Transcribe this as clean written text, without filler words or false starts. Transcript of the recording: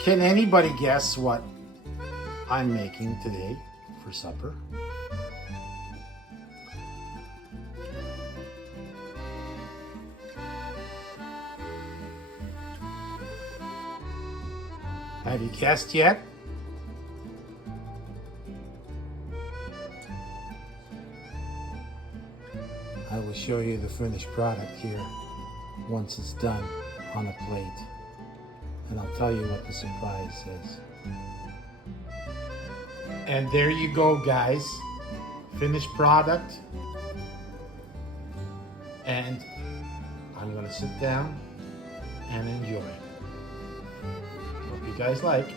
Can anybody guess what I'm making today for supper? Have you guessed yet? I will show you the finished product here once it's done on a plate. And I'll tell you what the surprise is. And there you go, guys. Finished product. And I'm gonna sit down and enjoy. Hope you guys like.